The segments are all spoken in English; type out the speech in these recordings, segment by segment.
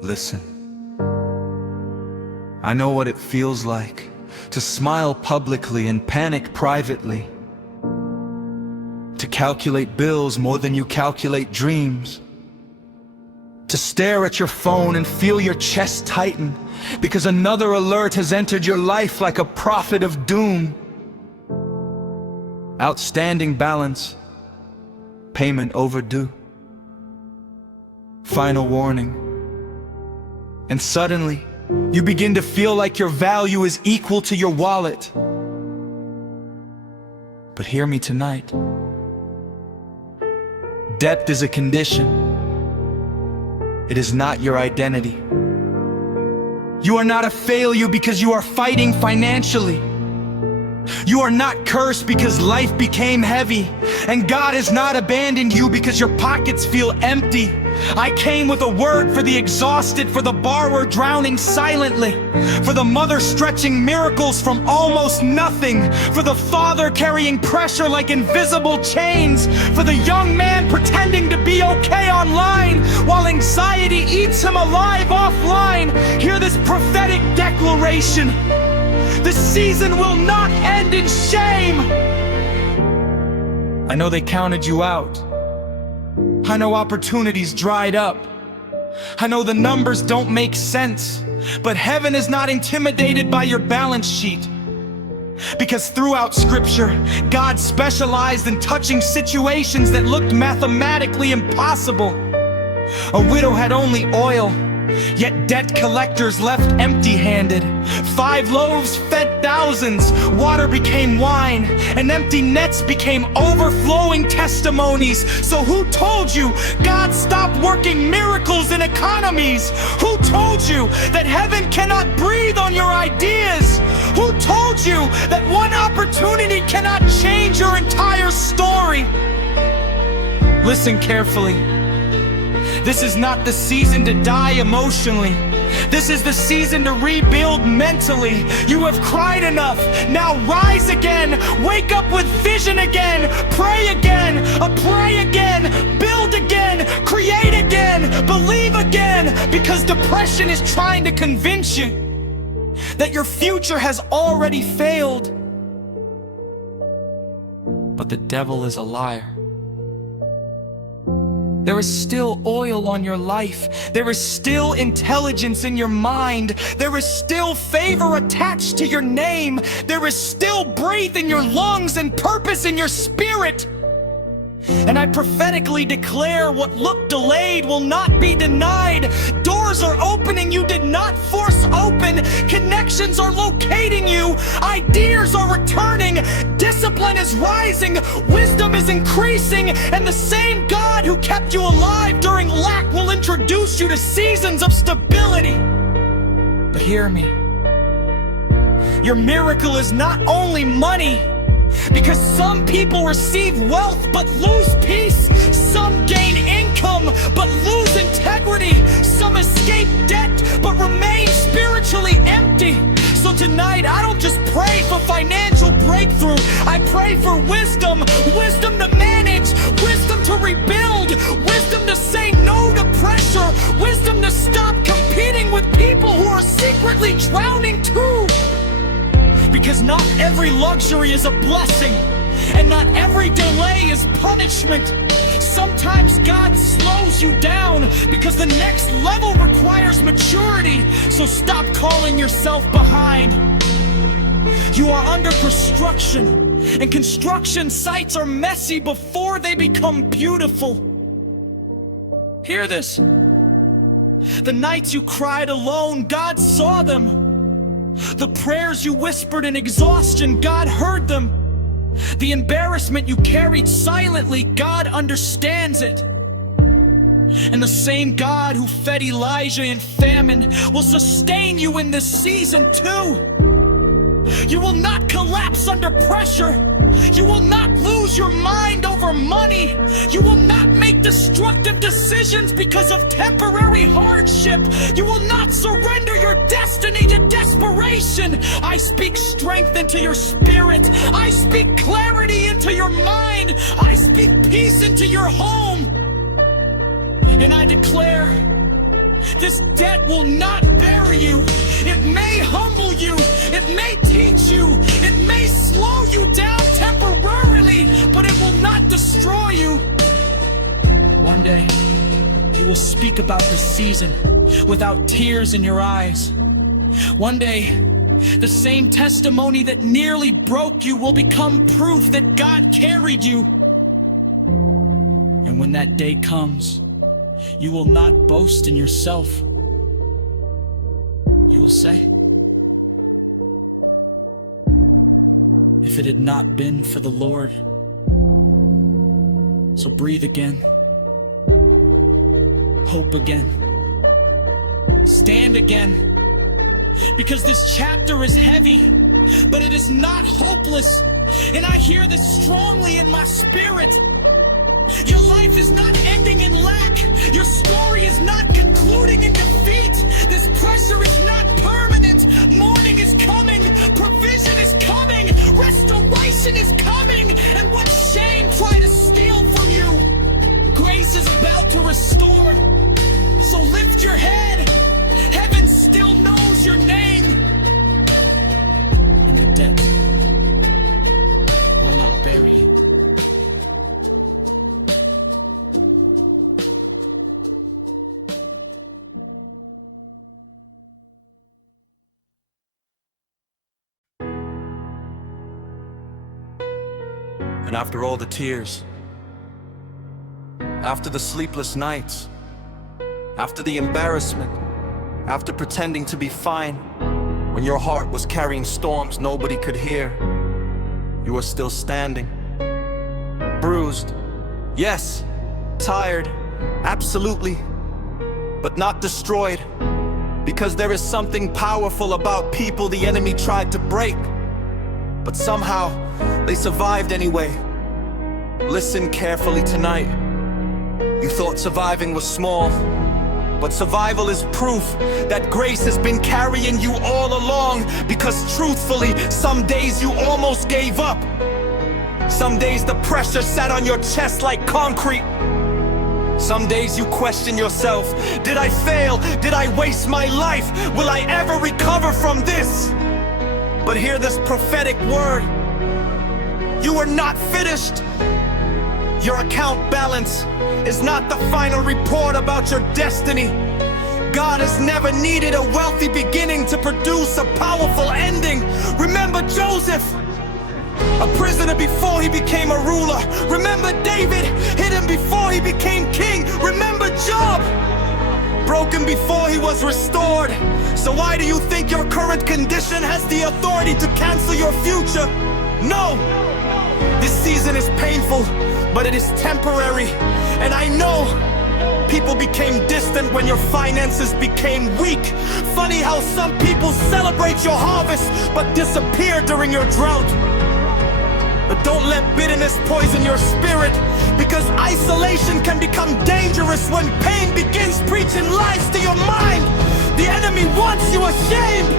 Listen, I know what it feels like to smile publicly and panic privately, to calculate bills more than you calculate dreams, to stare at your phone and feel your chest tighten because another alert has entered your life like a prophet of doom. Outstanding balance, payment overdue, final warning. And suddenly, you begin to feel like your value is equal to your wallet. But hear me tonight. Debt is a condition. It is not your identity. You are not a failure because you are fighting financially. You are not cursed because life became heavy. And God has not abandoned you because your pockets feel empty. I came with a word for the exhausted, for the borrower drowning silently, for the mother stretching miracles from almost nothing, for the father carrying pressure like invisible chains, for the young man pretending to be okay online while anxiety eats him alive offline. Hear this prophetic declaration. The season will not end in shame. I know they counted you out. I know opportunities dried up. I know the numbers don't make sense. But heaven is not intimidated by your balance sheet. Because throughout Scripture, God specialized in touching situations that looked mathematically impossible. A widow had only oil, yet debt collectors left empty-handed. 5 loaves fed thousands, water became wine, and empty nets became overflowing testimonies. So who told you God stopped working miracles in economies? Who told you that heaven cannot breathe on your ideas? Who told you that one opportunity cannot change your entire story? Listen carefully. This is not the season to die emotionally. This is the season to rebuild mentally. You have cried enough. Now rise again. Wake up with vision again. Pray again. Pray again. Build again. Create again. Believe again. Because depression is trying to convince you that your future has already failed. But the devil is a liar. There is still oil on your life. There is still intelligence in your mind. There is still favor attached to your name. There is still breath in your lungs and purpose in your spirit. And I prophetically declare what looked delayed will not be denied. Doors are opening you did not force open. Connections are locating you. Ideas are returning. Discipline is rising. Wisdom is increasing. And the same God who kept you alive during lack will introduce you to seasons of stability. But hear me. Your miracle is not only money. Because some people receive wealth but lose peace. Some gain income but lose integrity. Some escape debt but remain spiritually empty. So tonight I don't just pray for financial breakthrough. I pray for wisdom. Wisdom to manage. Wisdom to rebuild. Wisdom to say no to pressure. Wisdom to stop competing with people who are secretly drowning too. Because not every luxury is a blessing, and not every delay is punishment. Sometimes God slows you down because the next level requires maturity. So stop calling yourself behind. You are under construction, and construction sites are messy before they become beautiful. Hear this. The nights you cried alone, God saw them. The prayers you whispered in exhaustion, God heard them. The embarrassment you carried silently, God understands it. And the same God who fed Elijah in famine will sustain you in this season too. You will not collapse under pressure. You will not lose your mind over money. You will not make destructive decisions because of temporary hardship. You will not surrender your destiny to desperation. I speak strength into your spirit. I speak clarity into your mind. I speak peace into your home. And I declare This debt will not bury you. It may humble you. It may teach you. It may slow you down temporarily, but it will not destroy you. One day, you will speak about this season without tears in your eyes. One day, the same testimony that nearly broke you will become proof that God carried you. And when that day comes, you will not boast in yourself. You will say, if it had not been for the Lord. So breathe again. Hope again. Stand again. Because this chapter is heavy, but it is not hopeless. And I hear this strongly in my spirit. Your life is not ending in lack. Your story is not concluding in defeat. This pressure is not permanent. Morning is coming. Provision is coming. Restoration is coming. And what shame tried to steal from you, grace is about to restore. So lift your head. Heaven still knows your name. And the debt will not bury you. And after all the tears, after the sleepless nights, after the embarrassment, after pretending to be fine, when your heart was carrying storms nobody could hear, you are still standing. Bruised, yes, tired, absolutely, but not destroyed, because there is something powerful about people the enemy tried to break, but somehow they survived anyway. Listen carefully tonight. You thought surviving was small, but survival is proof that grace has been carrying you all along, because truthfully, some days you almost gave up. Some days the pressure sat on your chest like concrete. Some days you question yourself, did I fail? Did I waste my life? Will I ever recover from this? But hear this prophetic word. You are not finished. Your account balance is not the final report about your destiny. God has never needed a wealthy beginning to produce a powerful ending. Remember Joseph, a prisoner before he became a ruler. Remember David, hidden before he became king. Remember Job, broken before he was restored. So why do you think your current condition has the authority to cancel your future? No! This season is painful, but it is temporary. And I know people became distant when your finances became weak. Funny how some people celebrate your harvest but disappear during your drought. But don't let bitterness poison your spirit, because isolation can become dangerous when pain begins preaching lies to your mind. The enemy wants you ashamed.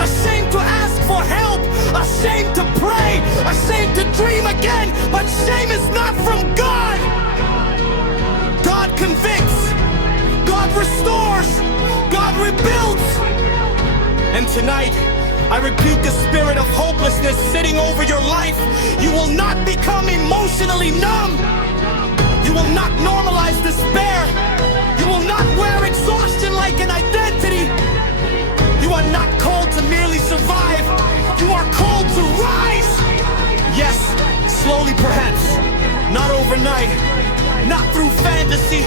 Ashamed to ask for help, ashamed to pray, ashamed to dream again. But shame is not from God. God convicts, God restores, God rebuilds. And tonight, I rebuke the spirit of hopelessness sitting over your life. You will not become emotionally numb. You will not normalize despair. You will not wear exhaustion like an identity. You are not called to merely survive. You are called to rise. Yes, slowly perhaps, not overnight, not through fantasy,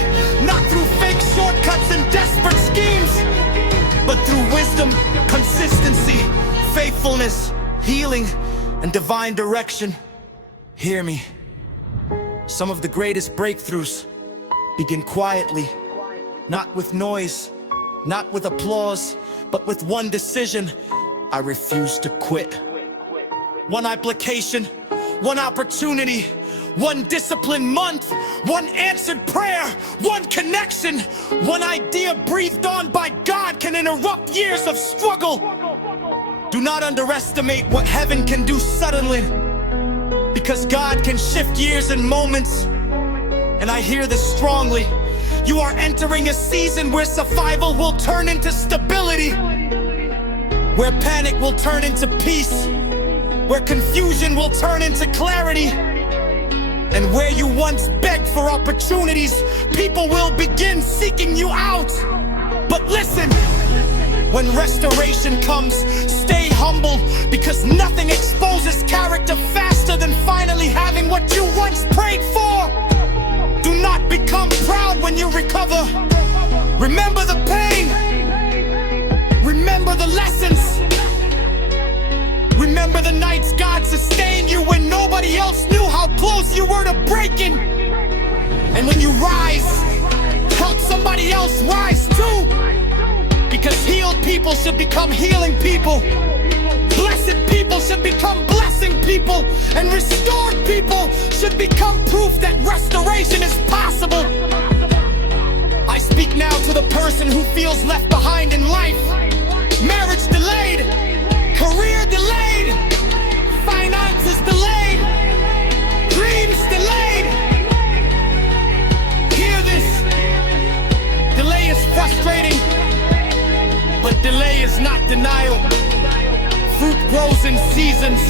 not through fake shortcuts and desperate schemes, but through wisdom, consistency, faithfulness, healing, and divine direction. Hear me. Some of the greatest breakthroughs begin quietly, not with noise, not with applause, but with one decision. I refuse to quit. One application, one opportunity, one disciplined month, one answered prayer, one connection, one idea breathed on by God can interrupt years of struggle. Do not underestimate what heaven can do suddenly, because God can shift years and moments. And I hear this strongly. You are entering a season where survival will turn into stability, where panic will turn into peace, where confusion will turn into clarity, and where you once begged for opportunities, people will begin seeking you out. But listen, when restoration comes, stay humble, because nothing exposes character faster than finally having what you once prayed for. Do not become proud when you recover. Remember the pain. Remember the lessons. Remember the nights God sustained you when nobody else knew how close you were to breaking. And when you rise, help somebody else rise too. Because healed people should become healing people. Blessed people should become blessing people. And restored people should become proof that restoration is possible. I speak now to the person who feels left behind in life. Marriage delayed, career delayed, finances delayed, dreams delayed. Hear this. Delay is frustrating, but delay is not denial. Fruit grows in seasons,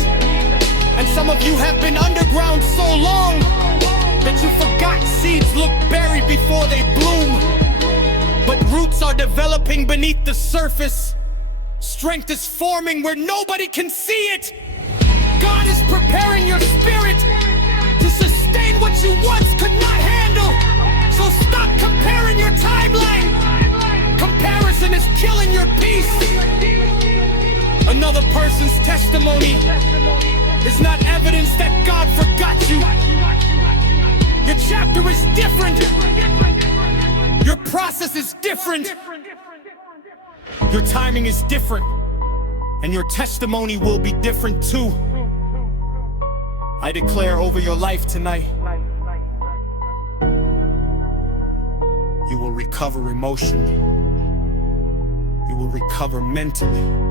and some of you have been underground so long that you forgot seeds look buried before they bloom. But roots are developing beneath the surface. Strength is forming where nobody can see it. God is preparing your spirit to sustain what you once could not handle. So stop comparing your timeline. Comparison is killing your peace. Another person's testimony is not evidence that God forgot you. Your chapter is different. Your process is different. Your timing is different. And your testimony will be different too. I declare over your life tonight, you will recover emotionally. You will recover mentally.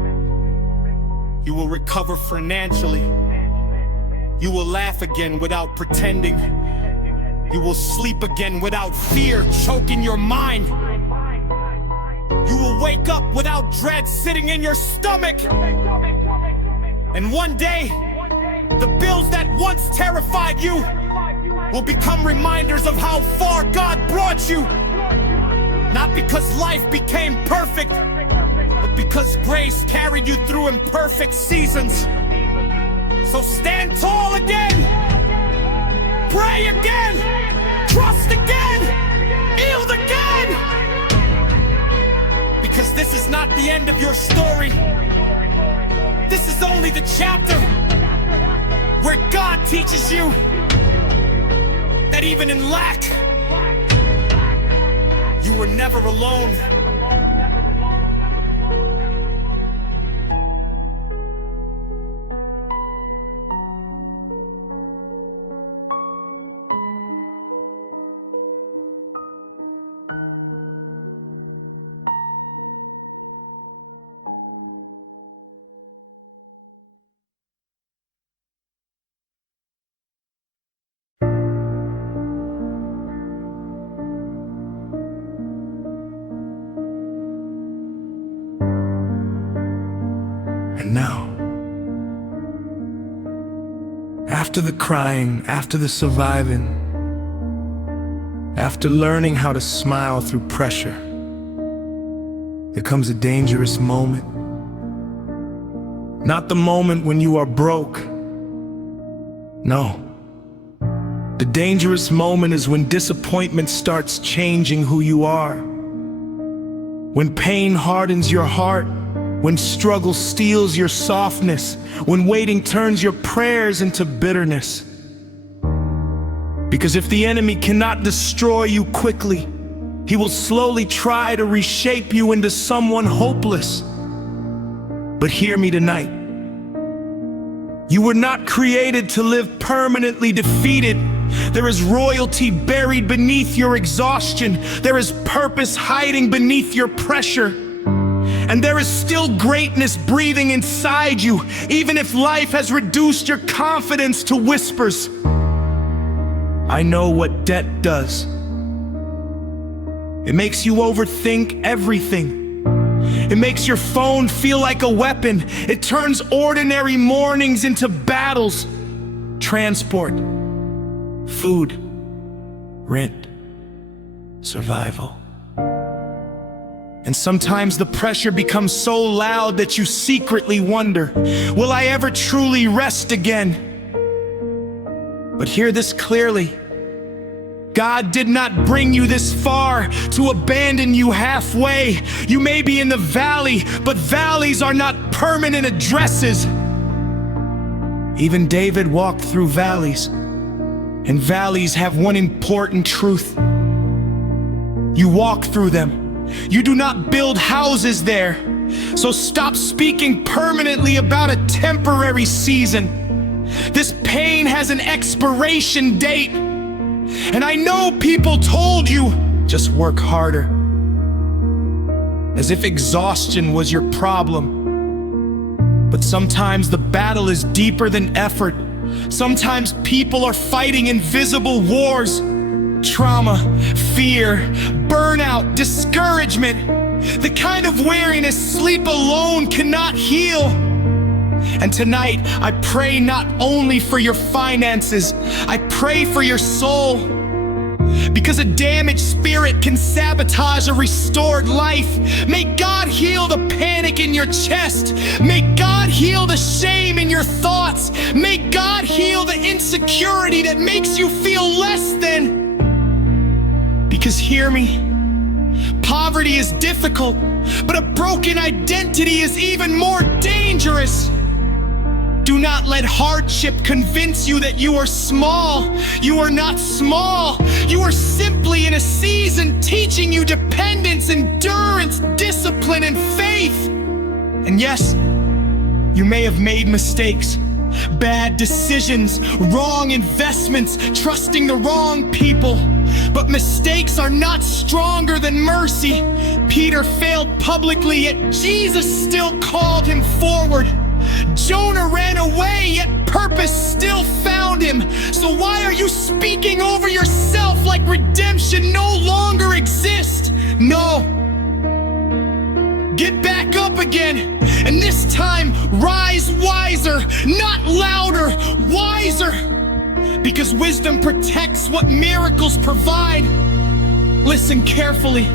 You will recover financially. You will laugh again without pretending. You will sleep again without fear choking your mind. You will wake up without dread sitting in your stomach. And one day, the bills that once terrified you will become reminders of how far God brought you. Not because life became perfect, but because grace carried you through imperfect seasons. So stand tall again, pray again, trust again, yield again. Because this is not the end of your story. This is only the chapter where God teaches you that even in lack, you were never alone. And now, after the crying, after the surviving, after learning how to smile through pressure, there comes a dangerous moment. Not the moment when you are broke. No. The dangerous moment is when disappointment starts changing who you are. When pain hardens your heart. When struggle steals your softness, when waiting turns your prayers into bitterness. Because if the enemy cannot destroy you quickly, he will slowly try to reshape you into someone hopeless. But hear me tonight. You were not created to live permanently defeated. There is royalty buried beneath your exhaustion. There is purpose hiding beneath your pressure. And there is still greatness breathing inside you, even if life has reduced your confidence to whispers. I know what debt does. It makes you overthink everything. It makes your phone feel like a weapon. It turns ordinary mornings into battles. Transport, food, rent, survival. And sometimes the pressure becomes so loud that you secretly wonder, will I ever truly rest again? But hear this clearly. God did not bring you this far to abandon you halfway. You may be in the valley, but valleys are not permanent addresses. Even David walked through valleys, and valleys have one important truth. You walk through them. You do not build houses there. So stop speaking permanently about a temporary season. This pain has an expiration date. And I know people told you, just work harder. As if exhaustion was your problem. But sometimes the battle is deeper than effort. Sometimes people are fighting invisible wars. Trauma, fear, burnout, discouragement. The kind of weariness sleep alone cannot heal. And tonight, I pray not only for your finances, I pray for your soul. Because a damaged spirit can sabotage a restored life. May God heal the panic in your chest. May God heal the shame in your thoughts. May God heal the insecurity that makes you feel less than. Because hear me, poverty is difficult, but a broken identity is even more dangerous. Do not let hardship convince you that you are small. You are not small. You are simply in a season teaching you dependence, endurance, discipline, and faith. And yes, you may have made mistakes, bad decisions, wrong investments, trusting the wrong people. But mistakes are not stronger than mercy. Peter failed publicly, yet Jesus still called him forward. Jonah ran away, yet purpose still found him. So why are you speaking over yourself like redemption no longer exists? No. Get back up again, and this time rise wiser, not louder, wiser. Because wisdom protects what miracles provide. Listen carefully.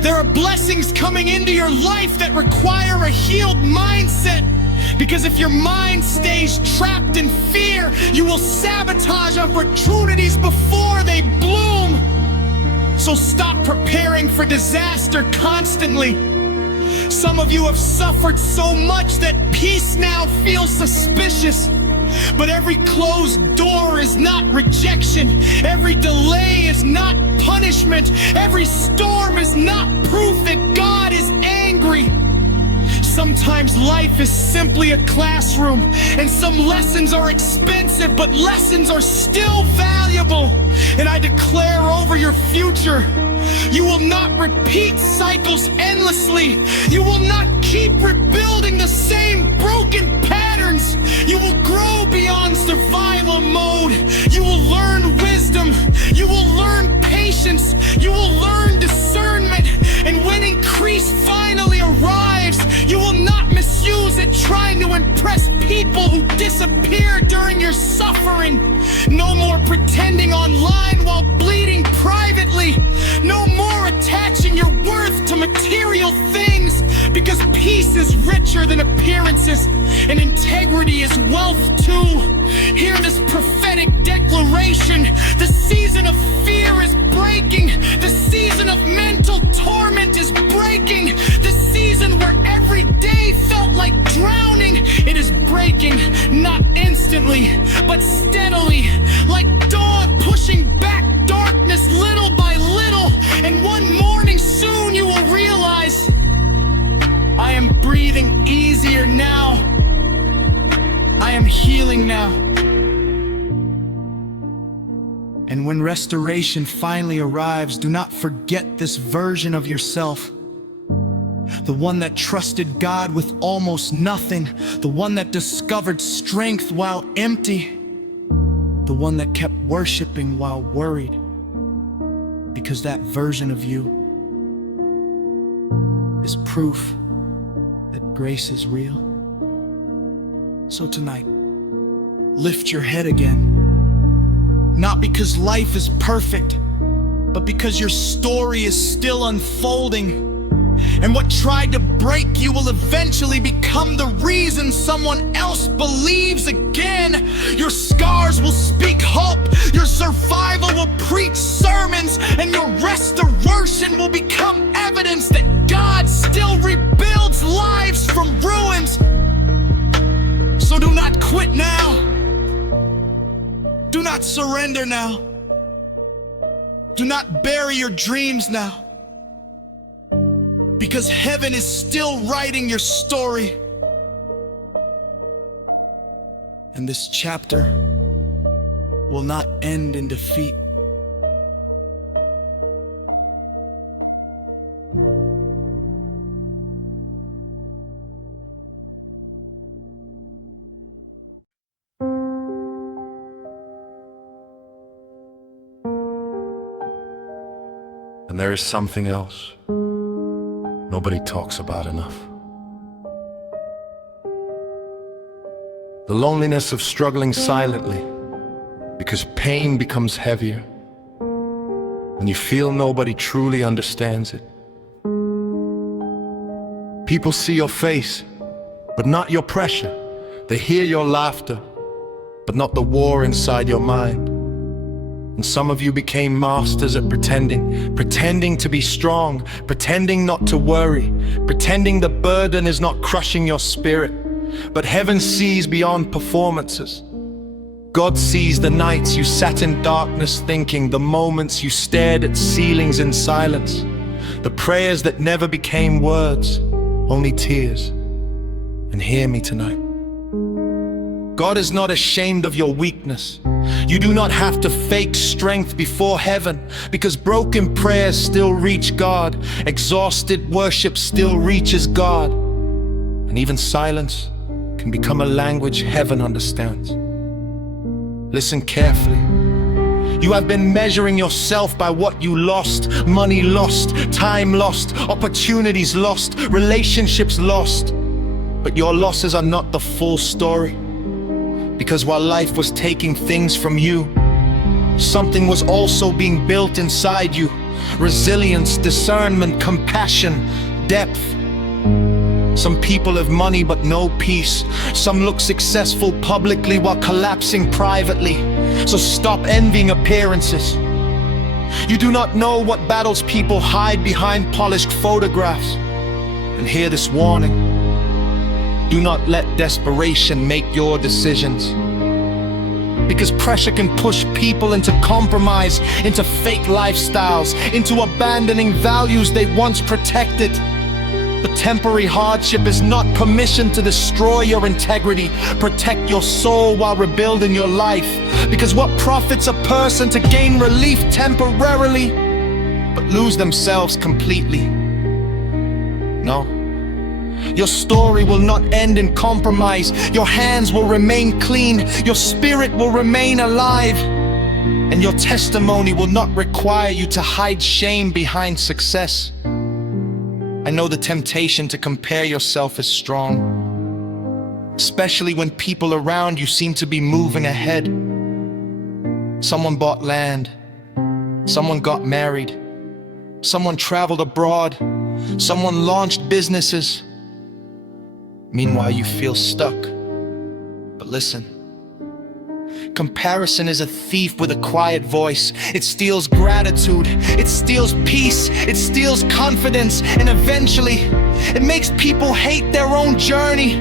There are blessings coming into your life that require a healed mindset. Because if your mind stays trapped in fear, you will sabotage opportunities before they bloom. So stop preparing for disaster constantly. Some of you have suffered so much that peace now feels suspicious. But every closed door is not rejection. Every delay is not punishment. Every storm is not proof that God is angry. Sometimes life is simply a classroom, and some lessons are expensive, but lessons are still valuable. And I declare over your future, you will not repeat cycles endlessly. You will not keep rebuilding the same broken patterns. You will grow beyond survival mode. You will learn wisdom. You will learn patience. You will learn discernment. And when increase finally arrives, you will not misuse it trying to impress people who disappear during your suffering. No more pretending online while bleeding privately. No more attaching your worth to material things, because peace is richer than appearances, and integrity is wealth too. Hear this prophetic declaration. The season of fear is breaking. The season of mental torment is breaking. The season where every day felt like drowning, it is breaking, not instantly, but steadily, like dawn pushing back darkness little by little. And one morning soon you will realize, I am breathing easier now. I am healing now. And when restoration finally arrives, do not forget this version of yourself. The one that trusted God with almost nothing. The one that discovered strength while empty. The one that kept worshiping while worried. because that version of you is proof that grace is real. So tonight, lift your head again. Not because life is perfect, but because your story is still unfolding. And what tried to break you will eventually become the reason someone else believes again. Your scars will speak hope, your survival will preach sermons, and your restoration will become evidence that God still rebuilds lives from ruins. So do not quit now. Do not surrender now. Do not bury your dreams now. Because heaven is still writing your story. And this chapter will not end in defeat. And there is something else nobody talks about enough. The loneliness of struggling silently because pain becomes heavier and you feel nobody truly understands it. People see your face, but not your pressure. They hear your laughter, but not the war inside your mind. And some of you became masters at pretending to be strong, pretending not to worry, pretending the burden is not crushing your spirit. But heaven sees beyond performances. God sees the nights you sat in darkness thinking, the moments you stared at ceilings in silence, the prayers that never became words, only tears. And hear me tonight. God is not ashamed of your weakness. You do not have to fake strength before heaven, because broken prayers still reach God. Exhausted worship still reaches God. And even silence can become a language heaven understands. Listen carefully. You have been measuring yourself by what you lost. Money lost, time lost, opportunities lost, relationships lost. But your losses are not the full story. Because while life was taking things from you, something was also being built inside you. Resilience, discernment, compassion, depth. Some people have money but no peace. Some look successful publicly while collapsing privately. So stop envying appearances. You do not know what battles people hide behind polished photographs. And hear this warning. Do not let desperation make your decisions. Because pressure can push people into compromise, into fake lifestyles, into abandoning values they once protected. But temporary hardship is not permission to destroy your integrity. Protect your soul while rebuilding your life. Because what profits a person to gain relief temporarily, but lose themselves completely? No. Your story will not end in compromise. Your hands will remain clean. Your spirit will remain alive. And your testimony will not require you to hide shame behind success. I know the temptation to compare yourself is strong, especially when people around you seem to be moving ahead. Someone bought land. Someone got married. Someone traveled abroad. Someone launched businesses. Meanwhile, you feel stuck. But listen, comparison is a thief with a quiet voice. It steals gratitude, it steals peace, it steals confidence, and eventually, it makes people hate their own journey.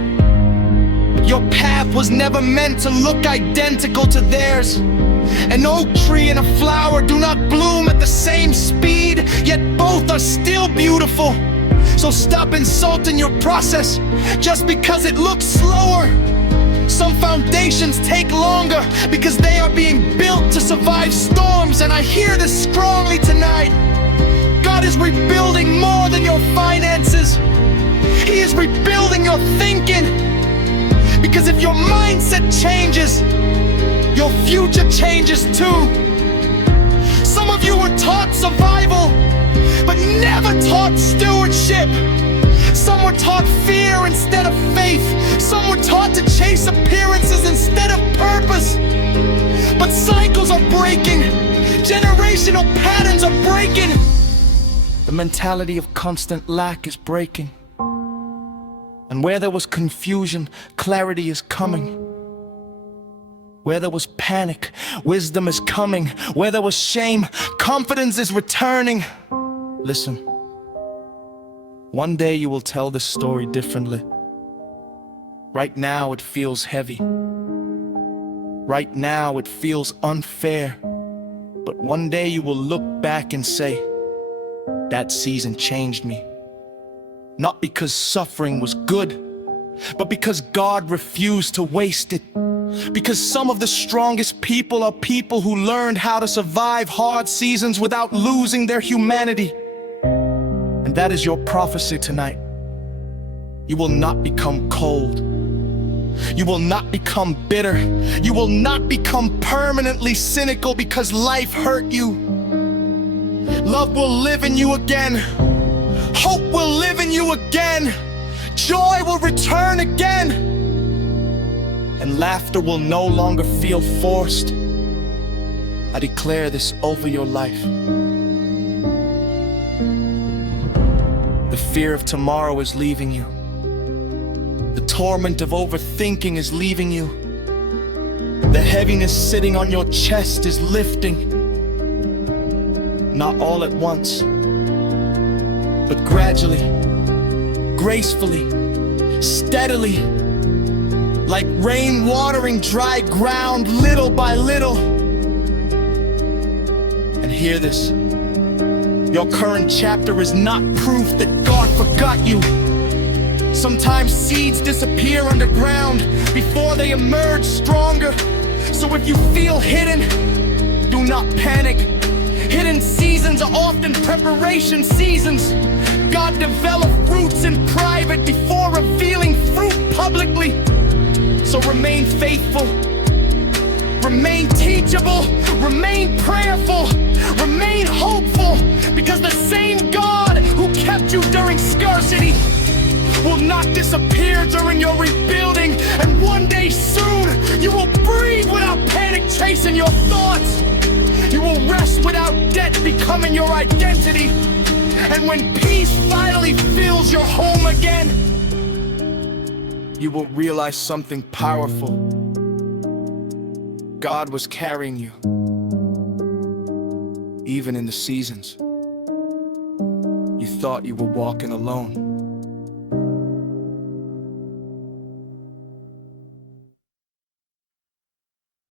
Your path was never meant to look identical to theirs. An oak tree and a flower do not bloom at the same speed, yet both are still beautiful. So stop insulting your process just because it looks slower. Some foundations take longer because they are being built to survive storms. And I hear this strongly tonight. God is rebuilding more than your finances. He is rebuilding your thinking. Because if your mindset changes, your future changes too. Some of of you were taught survival, but never taught stewardship. Some were taught fear instead of faith. Some were taught to chase appearances instead of purpose. But cycles are breaking. Generational patterns are breaking. The mentality of constant lack is breaking. And where there was confusion, clarity is coming. Where there was panic, wisdom is coming. Where there was shame, confidence is returning. Listen, one day you will tell this story differently. Right now it feels heavy. Right now it feels unfair. But one day you will look back and say, that season changed me. Not because suffering was good, but because God refused to waste it. Because some of the strongest people are people who learned how to survive hard seasons without losing their humanity. And that is your prophecy tonight. You will not become cold. You will not become bitter. You will not become permanently cynical because life hurt you. Love will live in you again. Hope will live in you again. Joy will return again. And laughter will no longer feel forced. I declare this over your life. The fear of tomorrow is leaving you. The torment of overthinking is leaving you. The heaviness sitting on your chest is lifting. Not all at once, but gradually, gracefully, steadily, like rain watering dry ground little by little. And hear this, your current chapter is not proof that God forgot you. Sometimes seeds disappear underground before they emerge stronger. So if you feel hidden, do not panic. Hidden seasons are often preparation seasons. God developed roots in private before revealing fruit publicly. So remain faithful, remain teachable, remain prayerful, remain hopeful, because the same God who kept you during scarcity will not disappear during your rebuilding. And one day soon, you will breathe without panic chasing your thoughts. You will rest without debt becoming your identity. And when peace finally fills your home again, you will realize something powerful. God was carrying you, even in the seasons you thought you were walking alone.